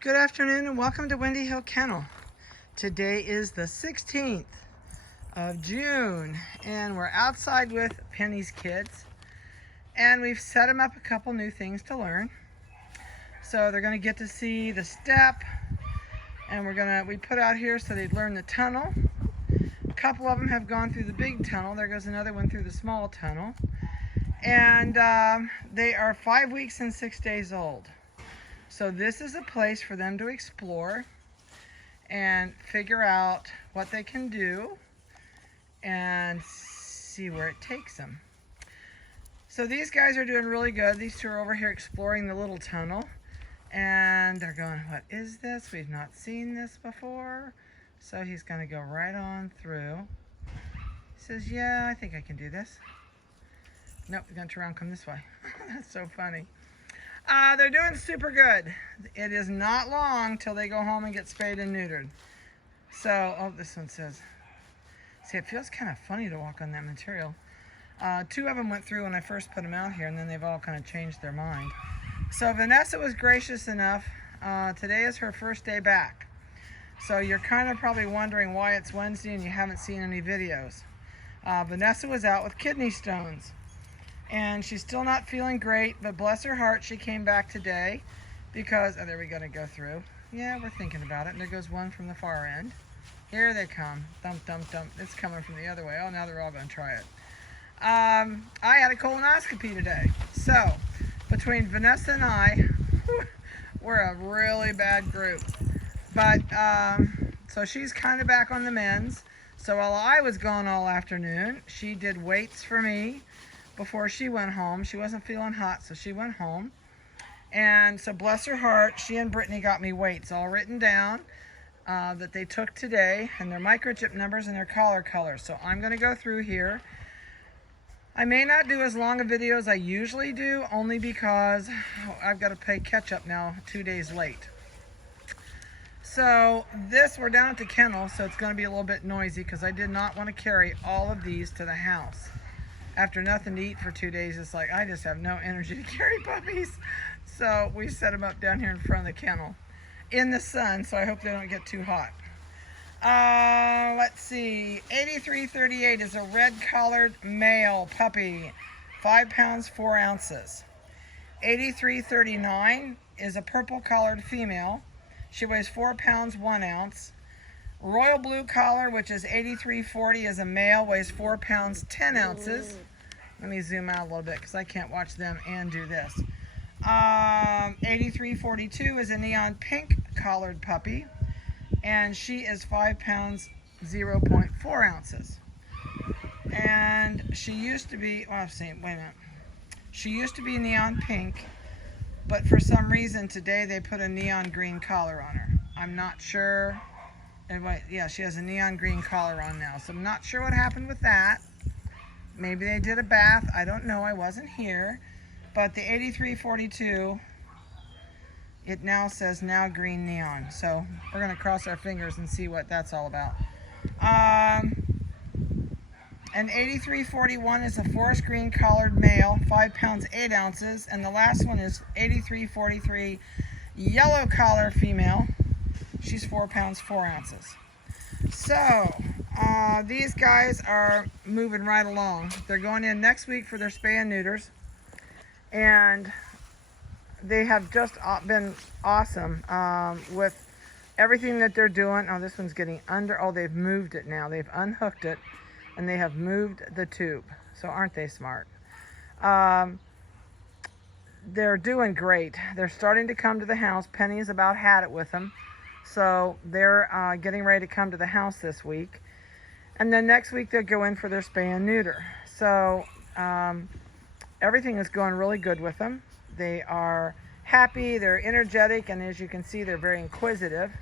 Good afternoon and welcome to Windy Hill Kennel. Today is the 16th of June and we're outside with Penny's kids and we've set them up a couple new things to learn. So they're going to get to see the step and we put out here so they'd learn the tunnel. A couple of them have gone through the big tunnel. There goes another one through the small tunnel. And they are 5 weeks and 6 days old. So this is a place for them to explore and figure out what they can do and see where it takes them. So these guys are doing really good. These two are over here exploring the little tunnel and they're going, what is this? We've not seen this before. So he's going to go right on through. He says, yeah, I think I can do this. Nope, he's going to turn around and come this way. That's so funny. They're doing super good. It is not long till they go home and get spayed and neutered. So, oh, this one says, see, it feels kind of funny to walk on that material. Two of them went through when I first put them out here, and then they've all kind of changed their mind. So Vanessa was gracious enough. Today is her first day back. So you're kind of probably wondering why it's Wednesday and you haven't seen any videos. Vanessa was out with kidney stones. And she's still not feeling great, but bless her heart, she came back today because, oh, there we go to go through. Yeah, we're thinking about it. And there goes one from the far end. Here they come. Thump, thump, thump. It's coming from the other way. Oh, now they're all going to try it. I had a colonoscopy today. So, between Vanessa and I, we're a really bad group. But, so she's kind of back on the mends. So while I was gone all afternoon, she did weights for me. Before she went home. She wasn't feeling hot, so she went home. And so bless her heart, she and Brittany got me weights all written down that they took today, and their microchip numbers and their collar colors. So I'm going to go through here. I may not do as long a video as I usually do, only because I've got to play catch up now 2 days late. So we're down at the kennel, so it's going to be a little bit noisy because I did not want to carry all of these to the house. After nothing to eat for 2 days, it's like I just have no energy to carry puppies. So we set them up down here in front of the kennel in the sun, so I hope they don't get too hot. Let's see. 8338 is a red-collared male puppy, 5 pounds 4 ounces. 8339 is a purple-collared female. She weighs 4 pounds 1 ounce. Royal blue collar, which is 8340, is a male, weighs 4 pounds 10 ounces. Let me zoom out a little bit because I can't watch them and do this. 8342 is a neon pink collared puppy, and she is 5 pounds 0.4 ounces. And she used to be, wait a minute. She used to be neon pink, but for some reason today they put a neon green collar on her. I'm not sure. Yeah, she has a neon green collar on now, so I'm not sure what happened with that. Maybe they did a bath. I don't know. I wasn't here. But the 8342, it now says now green neon. So we're going to cross our fingers and see what that's all about. And 8341 is a forest green collared male, 5 pounds 8 ounces. And the last one is 8343 yellow collar female. She's 4 pounds 4 ounces. So these guys are moving right along. They're going in next week for their spay and neuters, and they have just been awesome with everything that they're doing. Oh, this one's getting under. Oh, they've moved it now. They've unhooked it and they have moved the tube. So aren't they smart? They're doing great. They're starting to come to the house. Penny's about had it with them. So they're getting ready to come to the house this week. And then next week they'll go in for their spay and neuter. So everything is going really good with them. They are happy, they're energetic, and as you can see, they're very inquisitive.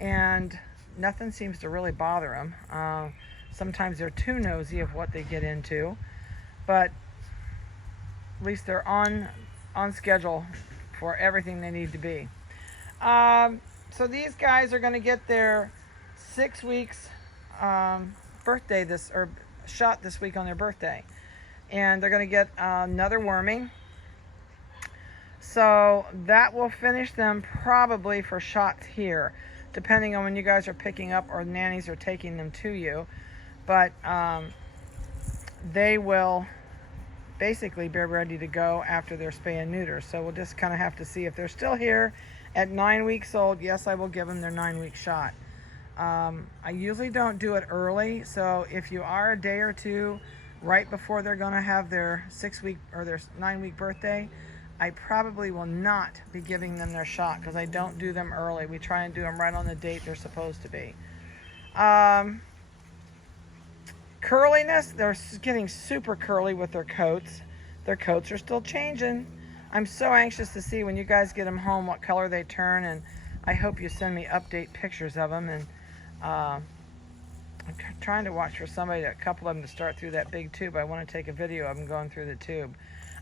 And nothing seems to really bother them. Sometimes they're too nosy of what they get into. But at least they're on schedule for everything they need to be. So these guys are going to get their 6 weeks birthday shot this week on their birthday, and they're going to get another worming. So that will finish them probably for shots here, depending on when you guys are picking up or nannies are taking them to you. But they will basically be ready to go after their spay and neuter. So we'll just kind of have to see if they're still here at 9 weeks old. Yes, I will give them their 9-week shot. I usually don't do it early, so if you are a day or two right before they're going to have their 6-week or their 9-week birthday, I probably will not be giving them their shot because I don't do them early. We try and do them right on the date they're supposed to be. Curliness, they're getting super curly with their coats. Their coats are still changing. I'm so anxious to see when you guys get them home what color they turn, and I hope you send me update pictures of them. And I'm trying to watch for somebody, a couple of them, to start through that big tube. I want to take a video of them going through the tube.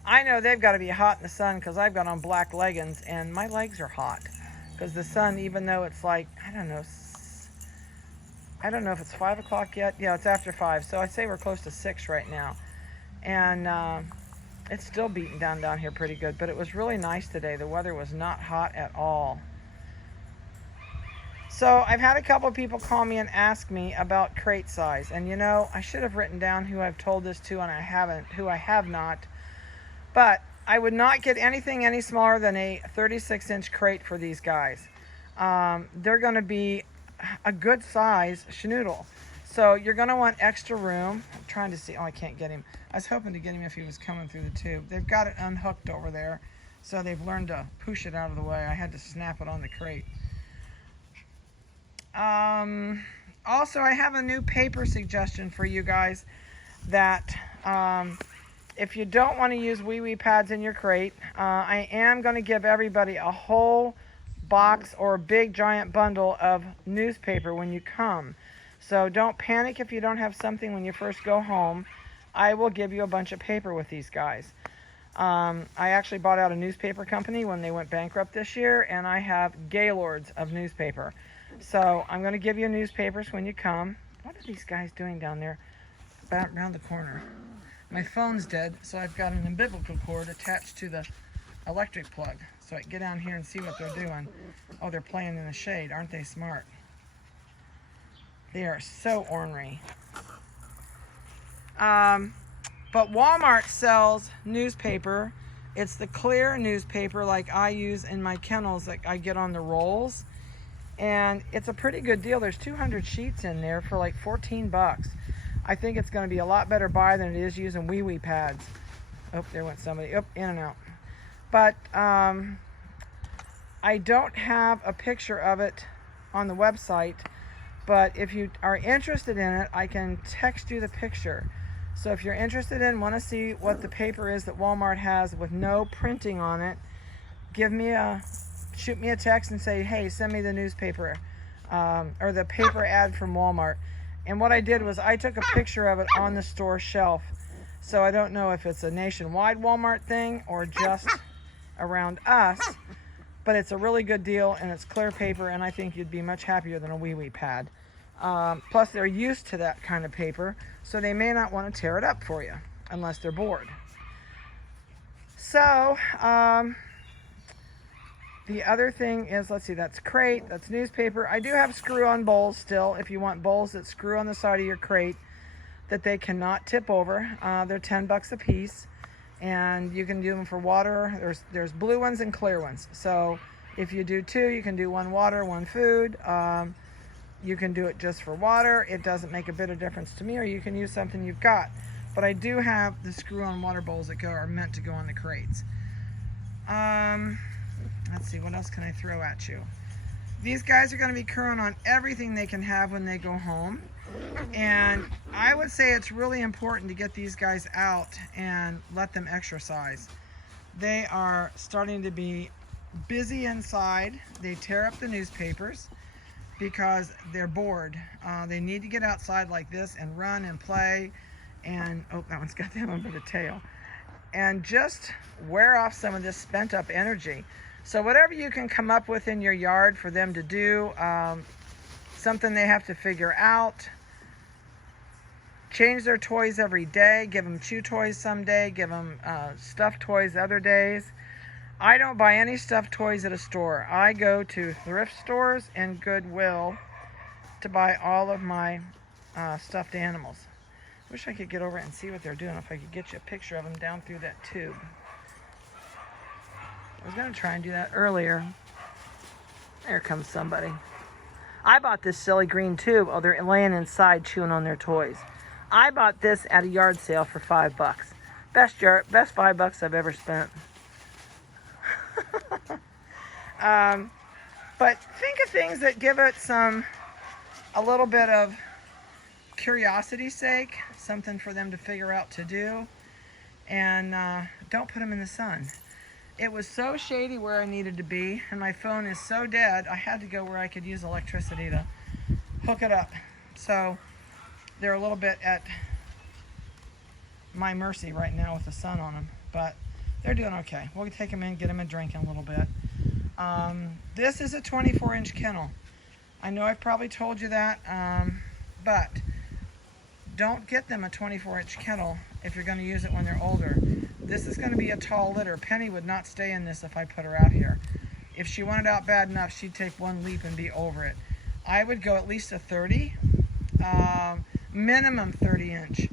I know they've got to be hot in the sun because I've got on black leggings and my legs are hot because the sun, even though it's like, I don't know if it's 5 o'clock yet. Yeah, it's after 5. So I'd say we're close to 6 right now. And it's still beating down here pretty good. But it was really nice today. The weather was not hot at all. So I've had a couple of people call me and ask me about crate size. And you know, I should have written down who I've told this to and I haven't, who I have not. But I would not get anything any smaller than a 36-inch crate for these guys. They're going to be a good size schnoodle. So you're going to want extra room. I'm trying to see. Oh, I can't get him. I was hoping to get him if he was coming through the tube. They've got it unhooked over there. So they've learned to push it out of the way. I had to snap it on the crate. Also, I have a new paper suggestion for you guys that if you don't want to use wee pads in your crate, I am going to give everybody a whole box or a big giant bundle of newspaper when you come. So don't panic if you don't have something when you first go home. I will give you a bunch of paper with these guys. I actually bought out a newspaper company when they went bankrupt this year, and I have gaylords of newspaper. So I'm going to give you newspapers when you come. What are these guys doing down there around the corner? My phone's dead, so I've got an umbilical cord attached to the electric plug, so I can get down here and see what they're doing. Oh, they're playing in the shade. Aren't they smart? They are so ornery. But Walmart sells newspaper. It's the clear newspaper like I use in my kennels that I get on the rolls. And it's a pretty good deal. There's 200 sheets in there for like 14 bucks. I think it's going to be a lot better buy than it is using wee pads. Oh, there went somebody. Oh, in and out. But I don't have a picture of it on the website. But if you are interested in it, I can text you the picture. So if you're interested in, want to see what the paper is that Walmart has with no printing on it, shoot me a text and say, hey, send me the newspaper or the paper ad from Walmart. And what I did was I took a picture of it on the store shelf. So I don't know if it's a nationwide Walmart thing or just around us, but it's a really good deal and it's clear paper, and I think you'd be much happier than a wee pad. Plus they're used to that kind of paper, so they may not want to tear it up for you unless they're bored. So the other thing is, let's see, that's crate, that's newspaper. I do have screw-on bowls still if you want bowls that screw on the side of your crate that they cannot tip over. They're 10 bucks a piece, and you can do them for water. There's blue ones and clear ones. So if you do two, you can do one water, one food. You can do it just for water. It doesn't make a bit of difference to me, or you can use something you've got. But I do have the screw-on water bowls that are meant to go on the crates. Let's see, what else can I throw at you? These guys are going to be current on everything they can have when they go home. And I would say it's really important to get these guys out and let them exercise. They are starting to be busy inside. They tear up the newspapers because they're bored. They need to get outside like this and run and play. And, oh, that one's got that one by the tail. And just wear off some of this spent up energy. So whatever you can come up with in your yard for them to do, something they have to figure out. Change their toys every day. Give them chew toys some day. Give them stuffed toys other days. I don't buy any stuffed toys at a store. I go to thrift stores and Goodwill to buy all of my stuffed animals. Wish I could get over and see what they're doing. If I could get you a picture of them down through that tube. I was going to try and do that earlier. There comes somebody. I bought this silly green tube. Oh, they're laying inside chewing on their toys. I bought this at a yard sale for $5. Best $5 I've ever spent. But think of things that give it a little bit of curiosity's sake, something for them to figure out to do, and don't put them in the sun. It was so shady where I needed to be, and my phone is so dead, I had to go where I could use electricity to hook it up. So they're a little bit at my mercy right now with the sun on them, but they're doing okay. We'll take them in, get them a drink in a little bit. This is a 24-inch kennel. I know I've probably told you that, but don't get them a 24-inch kennel if you're going to use it when they're older. This is going to be a tall litter. Penny would not stay in this if I put her out here. If she wanted out bad enough, she'd take one leap and be over it. I would go at least a 30, minimum 30-inch.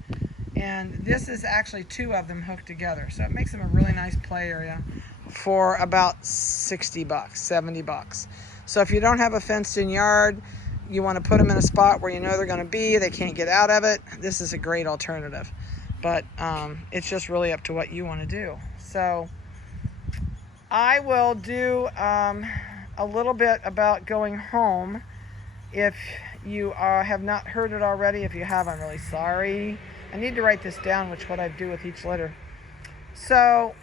And this is actually 2 of them hooked together. So it makes them a really nice play area for about $60, $70. So if you don't have a fenced-in yard, you want to put them in a spot where you know they're going to be, they can't get out of it, this is a great alternative. But it's just really up to what you want to do. So I will do a little bit about going home. If you have not heard it already, if you have, I'm really sorry. I need to write this down, which what I do with each litter. So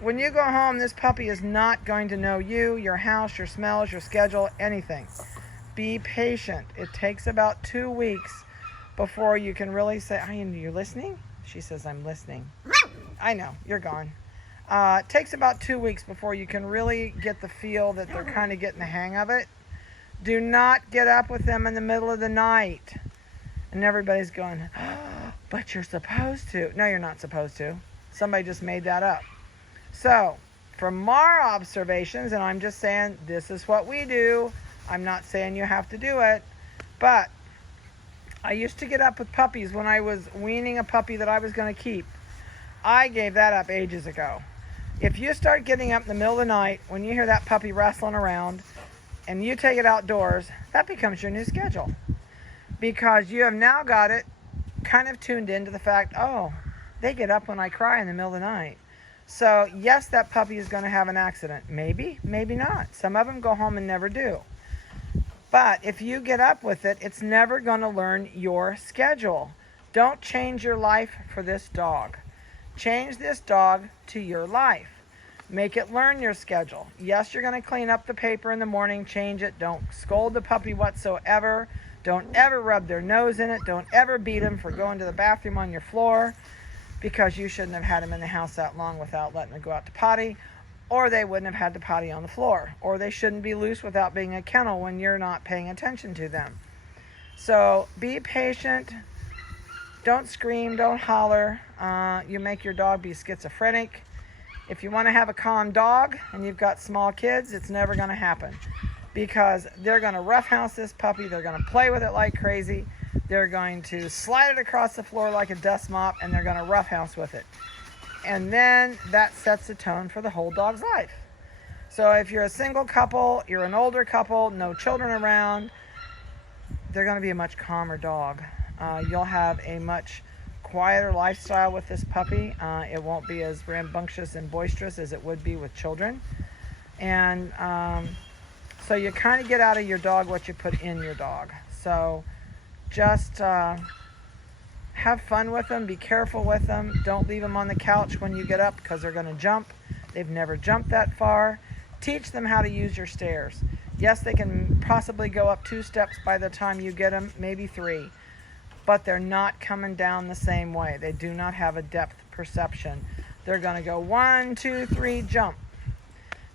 when you go home, this puppy is not going to know you, your house, your smells, your schedule, anything. Be patient. It takes about 2 weeks before you can really say, you're listening? She says, I'm listening. I know, you're gone. It takes about 2 weeks before you can really get the feel that they're kind of getting the hang of it. Do not get up with them in the middle of the night. And everybody's going, oh, but you're supposed to. No, you're not supposed to. Somebody just made that up. So, from our observations, and I'm just saying this is what we do. I'm not saying you have to do it, but I used to get up with puppies when I was weaning a puppy that I was going to keep. I gave that up ages ago. If you start getting up in the middle of the night when you hear that puppy wrestling around and you take it outdoors, that becomes your new schedule. Because you have now got it kind of tuned into the fact, oh, they get up when I cry in the middle of the night. So yes, that puppy is going to have an accident. Maybe, maybe not. Some of them go home and never do. But if you get up with it, it's never going to learn your schedule. Don't change your life for this dog. Change this dog to your life. Make it learn your schedule. Yes, you're going to clean up the paper in the morning, change it. Don't scold the puppy whatsoever. Don't ever rub their nose in it. Don't ever beat them for going to the bathroom on your floor, because you shouldn't have had them in the house that long without letting them go out to potty. Or they wouldn't have had to potty on the floor. Or they shouldn't be loose without being a kennel when you're not paying attention to them. So be patient. Don't scream. Don't holler. You make your dog be schizophrenic. If you want to have a calm dog and you've got small kids, it's never going to happen. Because they're going to roughhouse this puppy. They're going to play with it like crazy. They're going to slide it across the floor like a dust mop, and they're going to roughhouse with it. And then that sets the tone for the whole dog's life. So if you're a single couple, you're an older couple, no children around, they're going to be a much calmer dog. You'll have a much quieter lifestyle with this puppy. It won't be as rambunctious and boisterous as it would be with children. And so you kind of get out of your dog what you put in your dog. So just have fun with them. Be careful with them. Don't leave them on the couch when you get up, because they're going to jump. They've never jumped that far. Teach them how to use your stairs. Yes, they can possibly go up 2 steps by the time you get them, maybe 3. But they're not coming down the same way. They do not have a depth perception. They're going to go 1, 2, 3, jump.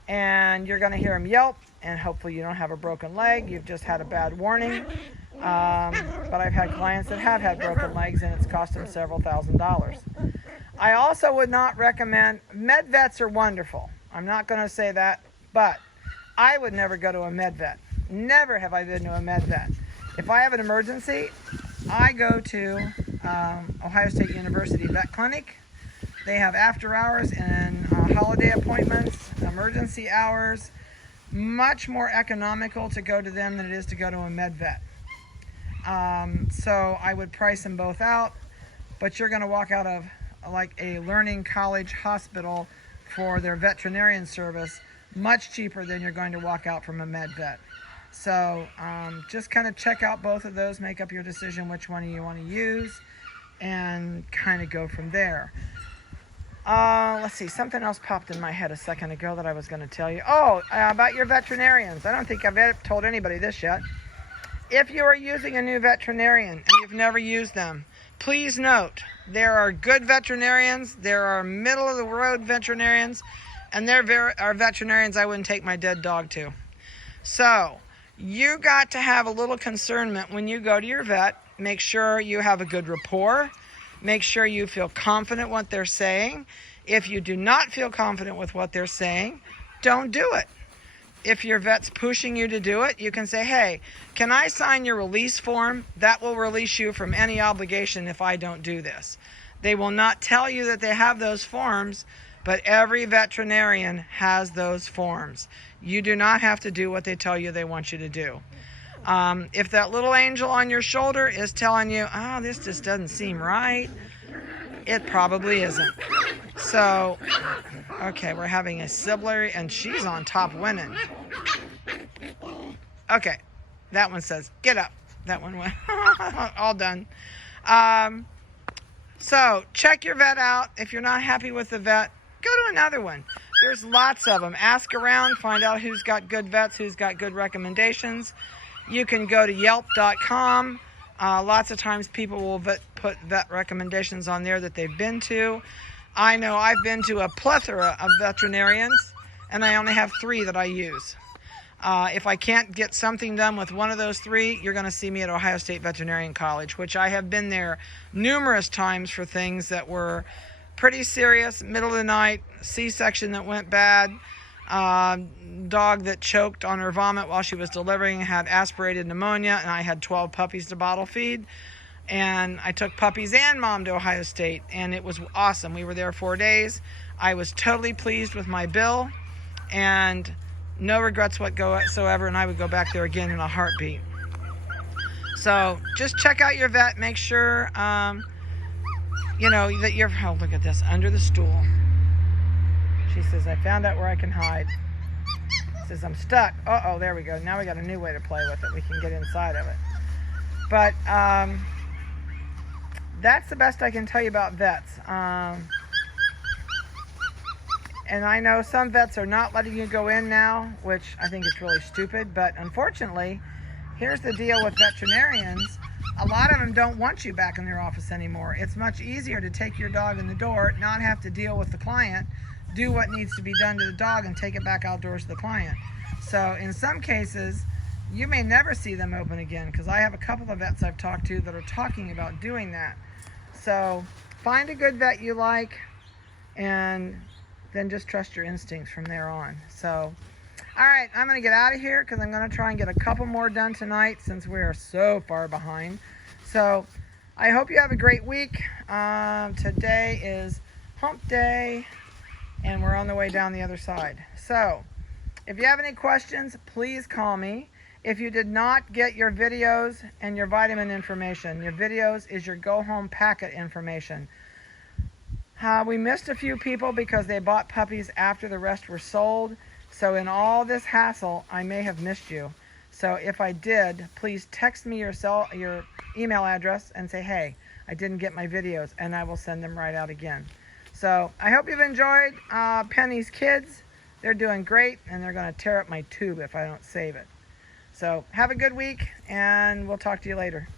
And you're going to hear them yelp, and hopefully you don't have a broken leg. You've just had a bad warning. But I've had clients that have had broken legs, and it's cost them several $1,000s. I also would not recommend, med vets are wonderful. I'm not going to say that, but I would never go to a med vet. Never have I been to a med vet. If I have an emergency, I go to Ohio State University Vet Clinic. They have after hours and holiday appointments, emergency hours. Much more economical to go to them than it is to go to a med vet. So I would price them both out, but you're going to walk out of like a learning college hospital for their veterinarian service much cheaper than you're going to walk out from a med vet. So just kind of check out both of those, make up your decision which one you want to use, and kind of go from there. Let's see, something else popped in my head a second ago that I was going to tell you. Oh, about your veterinarians. I don't think I've told anybody this yet. If you are using a new veterinarian and you've never used them, please note, there are good veterinarians, there are middle-of-the-road veterinarians, and there are veterinarians I wouldn't take my dead dog to. So, you got to have a little concernment when you go to your vet. Make sure you have a good rapport. Make sure you feel confident what they're saying. If you do not feel confident with what they're saying, don't do it. If your vet's pushing you to do it, you can say, hey, can I sign your release form? That will release you from any obligation if I don't do this. They will not tell you that they have those forms, but every veterinarian has those forms. You do not have to do what they tell you they want you to do. If that little angel on your shoulder is telling you, oh, this just doesn't seem right, it probably isn't. So, okay, we're having a sibling, and she's on top winning. Okay, that one says, get up. That one went, all done. So, check your vet out. If you're not happy with the vet, go to another one. There's lots of them. Ask around, find out who's got good vets, who's got good recommendations. You can go to yelp.com. Lots of times people will put vet recommendations on there that they've been to. I know I've been to a plethora of veterinarians, and I only have 3 that I use. If I can't get something done with one of those 3, you're going to see me at Ohio State Veterinarian College, which I have been there numerous times for things that were pretty serious, middle of the night, C-section that went bad, dog that choked on her vomit while she was delivering, had aspirated pneumonia, and I had 12 puppies to bottle feed. And I took puppies and mom to Ohio State, and it was awesome. We were there 4 days. I was totally pleased with my bill, and no regrets whatsoever, and I would go back there again in a heartbeat. So just check out your vet. Make sure, you know, that you're, oh, look at this, under the stool. She says, I found out where I can hide. Says, I'm stuck. Uh-oh, there we go. Now we got a new way to play with it. We can get inside of it. But that's the best I can tell you about vets. And I know some vets are not letting you go in now, which I think is really stupid. But unfortunately, here's the deal with veterinarians. A lot of them don't want you back in their office anymore. It's much easier to take your dog in the door, not have to deal with the client, do what needs to be done to the dog, and take it back outdoors to the client. So in some cases, you may never see them open again, because I have a couple of vets I've talked to that are talking about doing that. So find a good vet you like, and then just trust your instincts from there on. So, all right, I'm going to get out of here because I'm going to try and get a couple more done tonight since we are so far behind. So I hope you have a great week. Today is hump day, and we're on the way down the other side. So if you have any questions, please call me. If you did not get your videos and your vitamin information, your videos is your go-home packet information. We missed a few people because they bought puppies after the rest were sold. So in all this hassle, I may have missed you. So if I did, please text me your email address and say, hey, I didn't get my videos, and I will send them right out again. So I hope you've enjoyed Penny's kids. They're doing great, and they're going to tear up my tube if I don't save it. So have a good week, and we'll talk to you later.